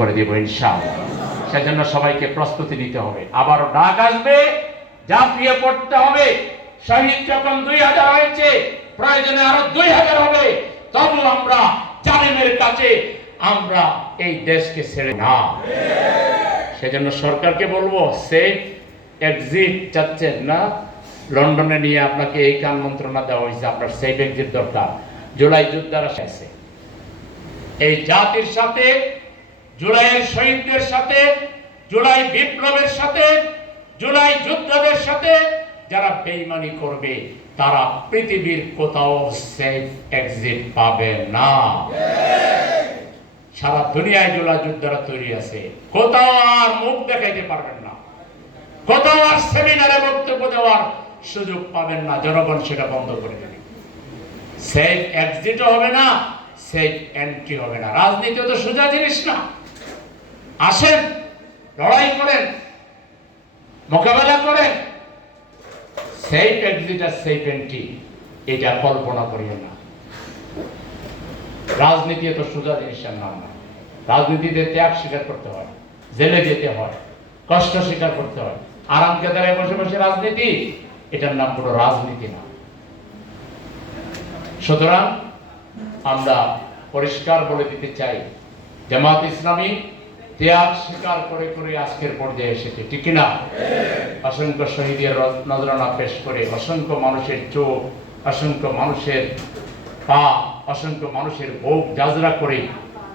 করে দেব ইনশাআল্লাহ। সেজন্য সবাইকে প্রস্তুতি নিতে হবে। আবারও ডাক আসবে ঝাঁপিয়ে পড়তে হবে। শহীদ যখন দুই হাজার হয়েছে, প্রয়োজনে আরও দুই হাজার হবে। তবু আমরা জালিমের কাছে, আমরা এই দেশকে ছেড়ে না। সেজন্য সরকারকে বলব সেফ এক্সিট চাচ্ছেন না। লন্ডনে নিয়ে আপনাকে এই কান মন্ত্রণা দেওয়া হয়েছে, আপনার সেফ এক্সিট দরকার। জুলাই যুদ্ধার আছে এই জাতির সাথে জুলাইয়ের শহীদদের সাথে, জুলাই বিপ্লবের সাথে, জুলাই যোদ্ধাদের সাথে যারা বেইমানি করবে, তারা পৃথিবীর কোথাও সেফ এক্সিট পাবে না। সারা দুনিয়ায় জুলাই যোদ্ধারা তৈরি আছে। কোথাও আর মুখ দেখাইতে পারবেন না। কোথাও আর সেমিনারে বক্তব্য দেওয়ার সুযোগ পাবেন না। জনগণ সেটা বন্ধ করে দেবে। সেফ এক্সিটও হবে না সেফ এন্ট্রি হবে না। রাজনীতি তো সোজা জিনিস না। আসেন, লড়াই করেন, মোকাবেলা করেন। এক্সিট আর সেফ এন্ট্রি এটা কল্পনা করিও না। রাজনীতি তো সোজা জিনিসের নাম না। রাজনীতিতে ত্যাগ স্বীকার করতে হয়, জেলে যেতে হয়, কষ্ট স্বীকার করতে হয়। আরাম কেদারে বসে বসে রাজনীতি, এটার নাম পুরো রাজনীতি না। সুতরাং আমরা পরিষ্কার বলে দিতে চাই, জামাত ইসলামী ত্যাগ স্বীকার করে করে আজকের পর্যায়ে এসেছে, ঠিক না অসংখ্য শহীদের নজরানা পেশ করে, অসংখ্য মানুষের চোখ, অসংখ্য মানুষের পা, অসংখ্য মানুষের ভোগ যাজরা করে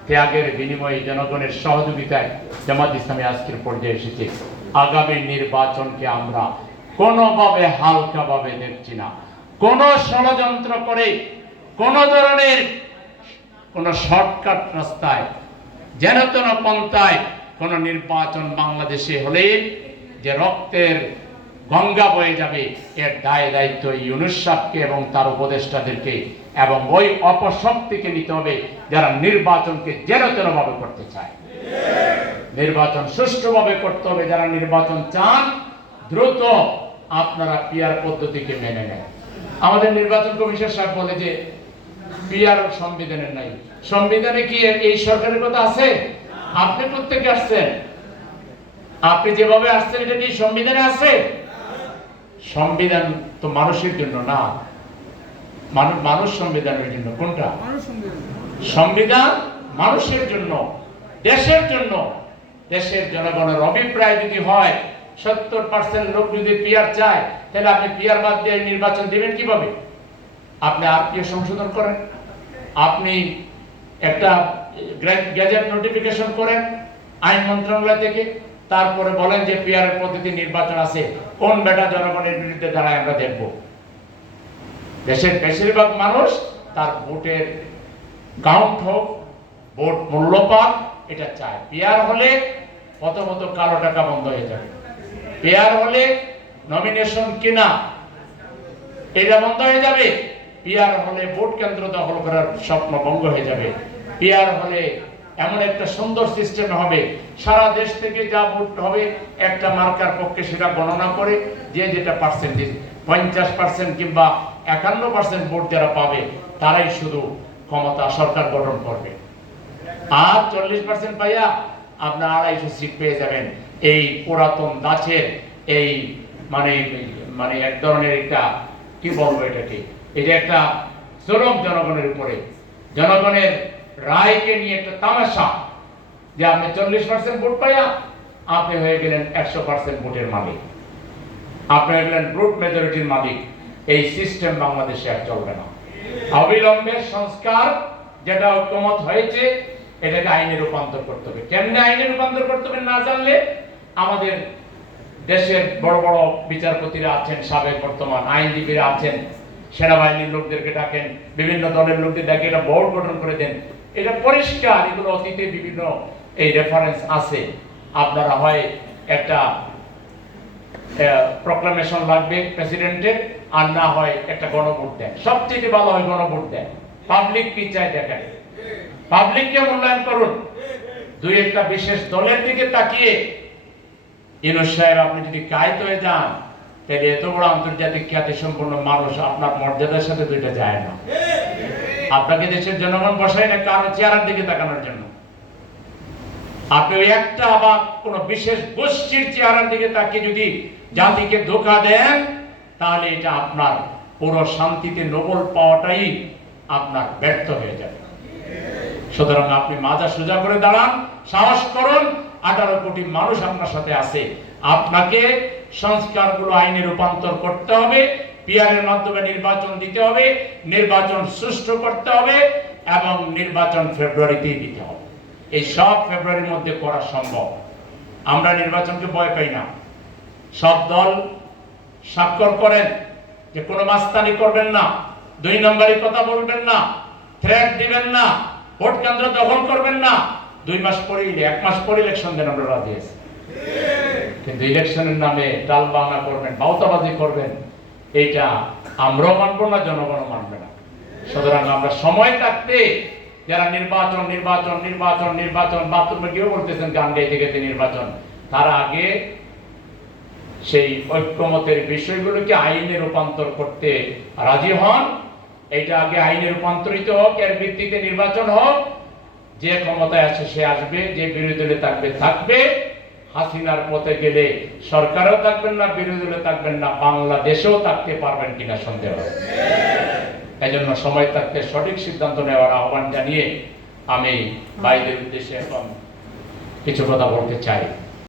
ত্যাগের বিনিময়ে জনগণের সহযোগিতায় জামাত ইসলামী আজকের পর্যায়ে এসেছে। আগামী নির্বাচনকে আমরা কোনোভাবে হালকাভাবে দেখছি না। কোন ষড়যন্ত্র করে কোন ধরনের কোন শর্টকাট রাস্তায় যেন তেন পন্থায় কোন নির্বাচন বাংলাদেশে হলে যে রক্তের গঙ্গা বয়ে যাবে, এর দায় দায়িত্ব ইউনুস সাহকে এবং তার উপদেষ্টাদেরকে এবং ওই অপশক্তিকে নিতে হবে যারা নির্বাচনকে যেন তেন ভাবে করতে চায়। নির্বাচন সুষ্ঠুভাবে করতে হবে, যারা নির্বাচন চান, দ্রুত আপনারা পিয়ার পদ্ধতিকে মেনে নেন। আমাদের নির্বাচন কমিশন সাহেব বলে যে পিয়ার সংবিধানের নাই। সংবিধানে কি এই সরকারের কথা আছে? আপনি প্রত্যেকে আসছেন। আপনি যেভাবে আসছেন এটা কি সংবিধানে আছে? সংবিধান তো মানুষের জন্য না। মানুষ মানুষ সংবিধানের জন্য। কোনটা? সংবিধান মানুষের জন্য দেশের জন্য। দেশের জনগণের অভিপ্রায় যদি হয় সত্তর পার্সেন্ট লোক যদি পিয়ার চায় তাহলে আপনি পিয়ার বাদ দিয়ে নির্বাচন দিবেন কীভাবে? আপনি আরপিও সংশোধন করেন, আপনি একটা গ্যাজেট নোটিফিকেশন করেন আইন মন্ত্রণালয় থেকে, তারপরে বলেন যে পিয়ারের পদ্ধতি নির্বাচন আছে, কোন বেটা জনগণের বিরুদ্ধে দাঁড়ায় আমরা দেখব। দেশের বেশিরভাগ মানুষ তার ভোটের কাউন্ট হোক, ভোট মূল্য পাক এটা চায়। পিয়ার হলে প্রথমত কালো টাকা বন্ধ হয়ে যাবে। পেয়ার হলে নমিনেশন কিনা, এটা বন্ধ হয়ে যাবে। পিয়ার হলে ভোট কেন্দ্র দখল করার স্বপ্ন ভঙ্গ হয়ে যাবে। পিয়ার হলে এমন একটা সুন্দর সিস্টেম হবে, সারা দেশ থেকে যা ভোট হবে, একটা মার্কার পক্ষে সেটা গণনা করে যে যেটা পার্সেন্টেজ পঞ্চাশ পার্সেন্ট কিংবা একান্ন পার্সেন্ট ভোট যারা পাবে, তারাই শুধু ক্ষমতা সরকার গঠন করবে। আর চল্লিশ পার্সেন্ট পাইয়া আপনার আড়াইশো সিট পেয়ে যাবেন। এই পুরাতন গাছের এই মানে মানে এক ধরনের একটা কি বলব এটাকে? এটা একটা জনক জনগণের উপরে, জনগণের রায়কে নিয়ে একটা তামাশা যে আপনি চল্লিশ পার্সেন্ট ভোট পাইয়া আপনি হয়ে গেলেন একশো পার্সেন্ট ভোটের মালিক। আপনি হয়ে গেলেন ব্রুট মেজরিটির মালিক। এই সিস্টেম বাংলাদেশে আর চলবে না। অবিলম্বে সংস্কার যেটা ঐক্যমত হয়েছে, এটাকে আইনে রূপান্তর করতে হবে। কেমনে আইনে রূপান্তর করতে হবে না জানলে আমাদের দেশের বড় বড় বিচারপতিরা আছেন, সাবেক বর্তমান আইনজীবীরা আছেন, সেনাবাহিনীর লোকদেরকে ডাকেন, বিভিন্ন দলের লোকদের ডাকে এটা বোর্ড গঠন করে দেন। এটা পরিষ্কার, এগুলো অতীতে বিভিন্ন এই রেফারেন্স আছে। আপনারা হয় একটা প্রক্লামেশন লাগবে প্রেসিডেন্টের আর না হয় একটা গণভোট দেন। সবচেয়ে ভালো হয় গণভোট দেন। পাবলিক কি চায় দেখেন? পাবলিককে মূল্যায়ন করুন। দুই একটা বিশেষ দলের দিকে তাকিয়ে ইনুস সাহেব আপনি যদি কায়িত হয়ে যান, তাহলে এত বড় আন্তর্জাতিক খ্যাতি সম্পন্ন মানুষ আপনার মর্যাদার সাথে দুইটা যায় না। আপনাকে দেশের জনগণ বসায় না কারও চেয়ারের দিকে তাকানোর জন্য। আপনি একটা বা কোনো বিশেষ গোষ্ঠীর চেহারার দিকে যদি জাতিকে ধোকা দেন, তাহলে এটা আপনার পুরো শান্তিতে নোবল পাওয়াটাই আপনার ব্যর্থ হয়ে যাবে। সুতরাং আপনি মাজা সোজা করে দাঁড়ান, সাহস করুন আঠারো কোটি মানুষ আপনার সাথে আছে। আপনাকে সংস্কারগুলো আইনে রূপান্তর করতে হবে পিয়ারের মাধ্যমে নির্বাচন দিতে হবে, নির্বাচন সুষ্ঠু করতে হবে এবং নির্বাচন ফেব্রুয়ারিতেই দিতে হবে। এই সব ফেব্রুয়ারির মধ্যে করা সম্ভব। আমরা নির্বাচনকে ভয় পাই না। সব দল স্বাক্ষর করেন যে কোনো মাস্তানি করবেন না, দুই নম্বরই কথা বলবেন না থ্রেট দিবেন না ভোট কেন্দ্র দখল করবেন না দুই মাস পরে এক মাস পরে ইলেকশন দেন আমরা রাজি আছি। কিন্তু ইলেকশনের নামে টাল বাংলা করবেন, বাউতাবাজি করবেন, এইটা আমরাও মানবো না, জনগণও মানবে না। সুতরাং আমরা সময় থাকতে যারা নির্বাচন নির্বাচন নির্বাচন নির্বাচন, বাথরুমে গিয়েও বলতেছেন গান গাইতে গাইতে নির্বাচন, তার আগে সেই ঐক্যমতের বিষয়গুলোকে আইনে রূপান্তর করতে রাজি হন। এটা আগে আইনে রূপান্তরিত হোক, এর ভিত্তিতে নির্বাচন হোক যে ক্ষমতায় আছে সে আসবে, যে বিরোধী দলে থাকবে থাকবে। হাসিনার পথে গেলে সরকারও থাকবেন না, বিরোধী দলে থাকবেন না, বাংলাদেশেও থাকতে পারবেন কিনা সন্দেহ। এই জন্য সময় থাকতে সঠিক সিদ্ধান্ত নেওয়ার আহ্বান জানিয়ে আমি বাইরের উদ্দেশ্যে এখন কিছু কথা বলতে চাই।